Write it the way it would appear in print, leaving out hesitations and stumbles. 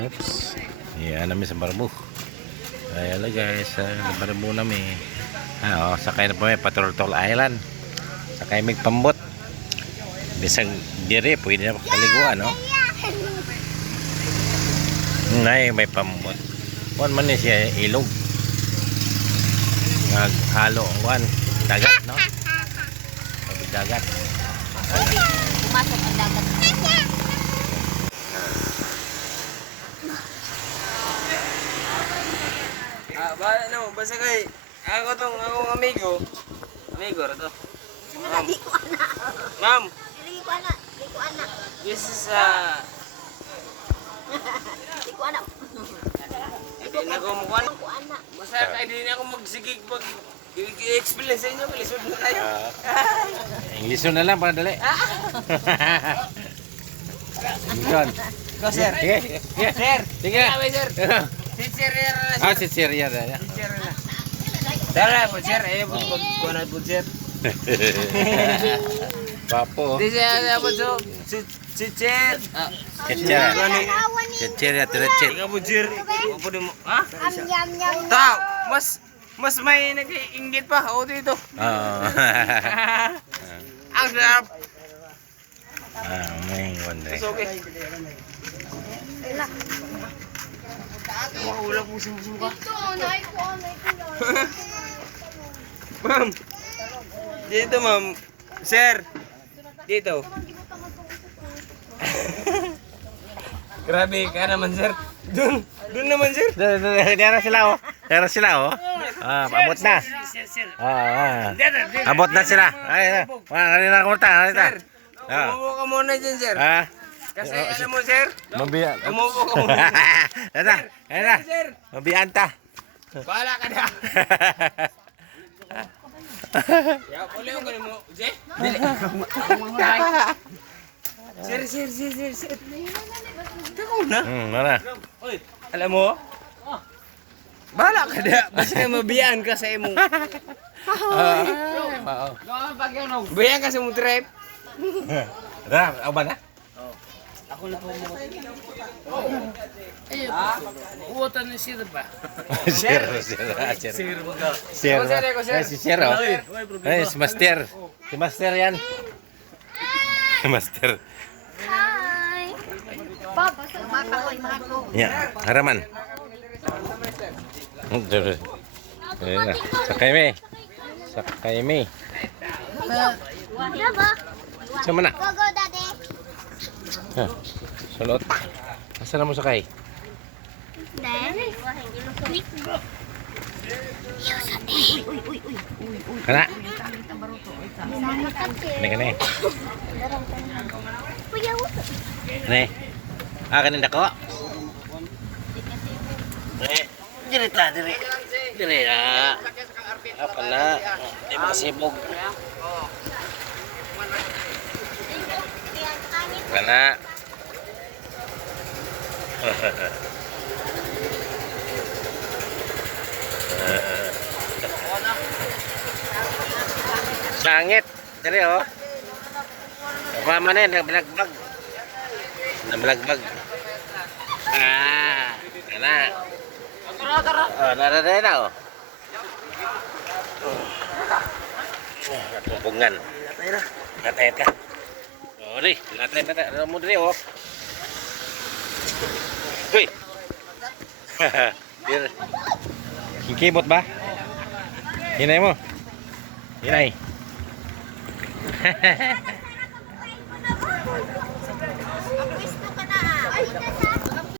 Oops. Yan namin sa Barbu. Ayan lang guys, sa Barbu namin. Sakay na po may Patrol Island. Sakay may pambot. Bisag dire, pwede na kaliguan, no? Nay, may pambot. Kuan man ni siya ilog. Naghalo ang kuan. Dagat, no? Dagat. Pumasok ang dagat. Basta kay ako tong akong amigo ra to. Di ko anak. Ma'am, Di ko anak. Di ko anak. this is Di ko anak. hindi na ko mukuha. Di ko anak. Basta kay di na ako magsigig pag i-explain sa inyo, lisod na tayo. English na lang para dali. John. Go sir. Sige. Sige. Sir. Sige. Sir. Si sir na. Si Syria na. Si sir na. Tara po sir, pag kuha po sir. Papo. Di siya po so si sir. Kecera. Kecera terecet. Ikaw po sir. Upo din mo. Ha? Yam yam. Tao, mas may nag-iinggit pa ako dito. Ang sarap. May wonder. It's okay. Makaulang po sa musuka. Ma'am. Dito ma'am. Sir. Dito. Grabe ka naman sir. Dun naman sir. Diyan sila oh. Diyan sila oh. Abot na. Abot na sila. Ay, kanina kumulta. Sir. Umupo ka muna dyan sir. Kasi alam mo sir. Mabiyan. Umupo ka muna. Ayan na. Sir. Mabiyan ta. Bahala ka na. Ya, boleh mo kanimo. Jay? Dili. Sir. Kako na. Mana? Alam mo? Bahala ka na. Basta mabiyaan ka sa imong. Bayan ka sa imong trip. Ako ba na? Ako na po mo. Kuwatan ni Sir ba? Sir. Si Sir oh. Ay, si Master. Si Master yan. Master. Hi. Papa, sa baka ko yung mga ko. Ya, haraman. Ayan na. Sakay me. Diba? Sama na. Go, go, daddy. Sulot. Asa na mo sakay? Daddy. Kana? Kani. Kani. Kanin dako. Diri na. Apa na? Di masibog. Kana. Sangit. Diri oh. Apa man nablagbag. Kana. Nara oh. Tumpungan. Latay ka. Ori, latay na. Ano mo diri oh. Hoy. Dir. Kikibot ba? Hinay mo. Hinay.